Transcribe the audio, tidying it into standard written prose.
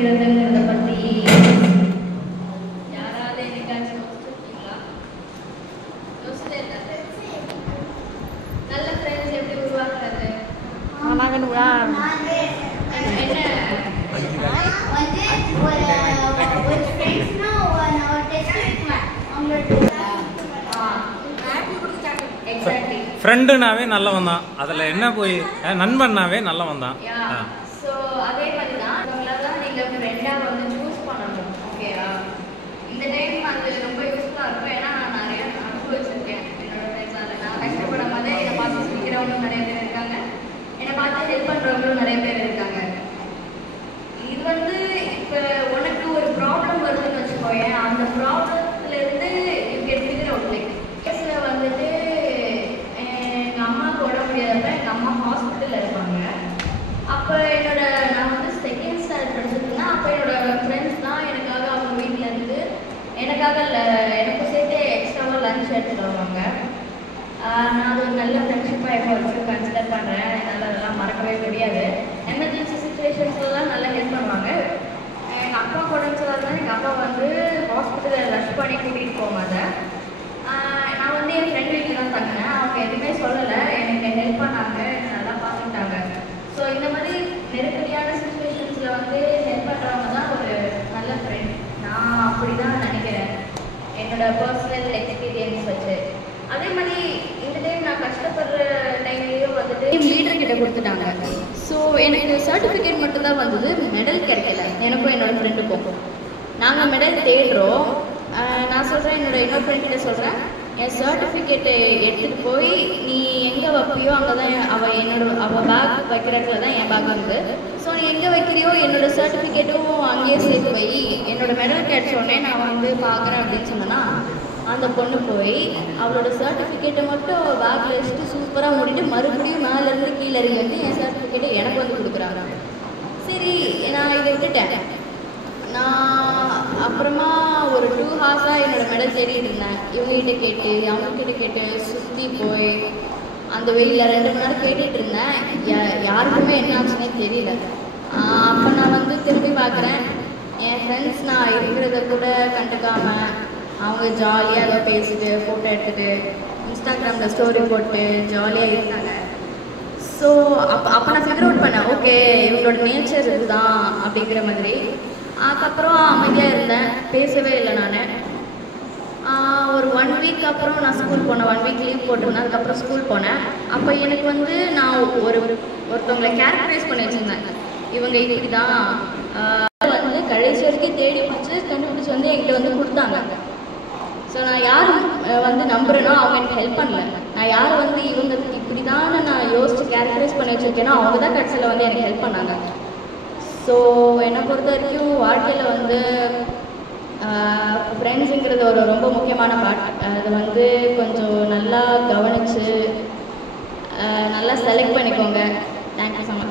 உருவாக்குறதுங்கிறத பற்றி யாராவது என்னைக்காச்சும் யோசிச்சிருக்கீங்களா? யோசிச்சே இல்லை. நல்ல ஃப்ரெண்ட்ஸ் எப்படி உருவாக்குறது? ஃப்ரெண்டுனாவே நல்லவன் தான். அதில் என்ன போய் நண்பன்னாவே நல்லவன் தான். ஸோ அதே மாதிரி தான் உங்களால் நீங்கள் ஃப்ரெண்டாக வந்து சூஸ் பண்ணணும். ஓகேவா? இந்த டைம் அது ரொம்ப யூஸ்ஃபுல்லாக இருக்கும். ஏன்னா நான் நிறைய அனுபவிச்சிருக்கேன் என்னோட ஃப்ரெண்ட்ஸால். நான் கஷ்டப்படும் போதே என்னை பார்த்து சிரிக்கிறவங்களும் நிறைய பேர் இருக்காங்க, என்னை பார்த்து ஹெல்ப் பண்ணுறவங்களும் நிறைய பேர் இருக்காங்க. இது வந்து இப்போ உனக்கு ஒரு ப்ராப்ளம் வருதுன்னு வச்சுக்கோயேன், அந்த ப்ராப்ளத்துலேருந்து you get figure out. Like கேஸில் வந்துட்டு எங்கள் அம்மாவுக்கு உடம்பு முடியாதப்ப எங்கள் அம்மா ஹாஸ்பிட்டலில் இருப்பாங்க. அப்போ நான் வந்து செகண்ட் ஸ்டாண்டர்ட் படிச்சிருந்தேன். அப்போ என்னோட ஃப்ரெண்ட்ஸ் தான் எனக்காக அவங்க வீட்டில் இருந்து எனக்காக எனக்கும் சேர்த்து எக்ஸ்ட்ராவாக லஞ்ச் எடுத்துகிட்டு வருவாங்க. நான் அது ஒரு நல்ல ஃப்ரெண்ட்ஷிப்பாக எப்போ வச்சு கன்சிடர் பண்ணுறேன். என்னால் அதெல்லாம் மறக்கவே முடியாது. எமர்ஜென்சி சுச்சுவேஷன்ஸ்லாம் நல்லா ஹெல்ப் பண்ணுவாங்க. எங்கள் அப்பா உடம்பு தான் எங்கள் அப்பா வந்து ஹாஸ்பிட்டலில் ரஷ் பண்ணி கூட்டிகிட்டு போவாங்க. நான் வந்து என் ஃப்ரெண்ட் வீட்டில் தான் தங்கினேன். அவங்க எதுவுமே சொல்லலை, எனக்கு ஹெல்ப் பண்ணாங்க, என்னை நல்லா பார்த்துக்கிட்டாங்க. ஸோ இந்த மாதிரி நெருக்கடியான சுச்சுவேஷன்ஸில் வந்து ஹெல்ப் பண்ணுறவங்க தான் ஒரு நல்ல ஃப்ரெண்ட். நான் அப்படி தான் நினைக்கிறேன் என்னோடய பர்சனல் எக்ஸ்பீரியன்ஸ் வச்சு. அதே மாதிரி இந்த டைம் நான் கஷ்டப்படுற டைம்லேயும் வந்துட்டு லீடர்கிட்ட கொடுத்துட்டாங்க. ஸோ எனக்கு சர்டிஃபிகேட் மட்டும்தான் வந்தது, மெடல் கிடைக்கல. எனக்கும் என்னோடய ஃப்ரெண்டுக்கும் நாங்கள் மெடல் தேடுறோம். நான் சொல்கிறேன், இன்னொரு ஃப்ரெண்ட்கிட்ட சொல்கிறேன், என் சர்டிஃபிகேட்டை எடுத்துகிட்டு போய் நீ எங்கே வைப்பியோ அங்கே தான் அவள் பேக் வைக்கிற இடத்துல தான் என் பேக் வந்து. ஸோ நீ எங்கே வைக்கிறியோ என்னோடய சர்டிஃபிகேட்டும் அங்கேயே சேர்த்து வை. என்னோடய மெடல் கிடைச்சோடனே நான் வந்து பார்க்குறேன் அப்படின்னு சொன்னேன்னா, அந்த பொண்ணு போய் அவளோட சர்டிஃபிகேட்டை மட்டும் அவள் பேக்கில் வச்சுட்டு சூப்பராக மூடிட்டு மறுபடியும் மேலேருந்து கீழே இறங்கி வந்து என் சர்டிஃபிகேட்டை எனக்கு வந்து கொடுக்குறாங்க. சரி, நான் இதை விட்டுட்டேன். நான் அப்புறமா ஒரு 2 ஹார்ஸாக என்னோடய மெடல் தேடிட்டு இருந்தேன். இவங்ககிட்ட கேட்டு அவங்கக்கிட்ட கேட்டு சுற்றி போய் அந்த வெளியில் 2 மணி நேரம் கேட்டுட்டு இருந்தேன். யாருக்குமே என்ன ஆச்சுன்னே தெரியல. அப்போ நான் வந்து திரும்பி பார்க்குறேன், என் ஃப்ரெண்ட்ஸ் நான் இருக்கிறத கூட கண்டுக்காமல் அவங்க ஜாலியாக ஏதோ பேசிட்டு ஃபோட்டோ எடுத்துகிட்டு இன்ஸ்டாகிராமில் ஸ்டோரி போட்டு ஜாலியாக இருந்தாங்க. ஸோ அப்போ நான் ஃபிகர் அவுட் பண்ணேன், ஓகே இவங்களோட நேச்சர் இதுதான் அப்படிங்கிற மாதிரி. அதுக்கப்புறம் அமைதியாக இருந்தேன், பேசவே இல்லை. நான் ஒரு 1 வீக் அப்புறம் நான் ஸ்கூல் போனேன். 1 வீக் லீவ் போட்டிருந்தேன். அதுக்கப்புறம் ஸ்கூல் போனேன். அப்போ எனக்கு வந்து நான் ஒருத்தவங்களை கேரக்டரைஸ் பண்ணி வச்சுருந்தேன், இவங்க இப்படி தான் வந்து கடைசி வரைக்கும் தேடி கண்டுபிடிச்சி வந்து என்கிட்ட வந்து கொடுத்தாங்க. ஸோ நான் யார் வந்து நம்புறேனோ அவங்க எனக்கு ஹெல்ப் பண்ணல. நான் யார் வந்து இவங்க இப்படி தான் நான் யோசிச்சு கேரக்டரைஸ் பண்ணி வச்சுருக்கேனோ அவங்க தான் கடைசியில் வந்து எனக்கு ஹெல்ப் பண்ணாங்க. ஸோ என்னை பொறுத்த வரைக்கும் வாழ்க்கையில் வந்து ஃப்ரெண்ட்ஸுங்கிறது ஒரு ரொம்ப முக்கியமான பார்ட். அது வந்து கொஞ்சம் நல்லா கவனித்து நல்லா செலக்ட் பண்ணிக்கோங்க. Thank you so much.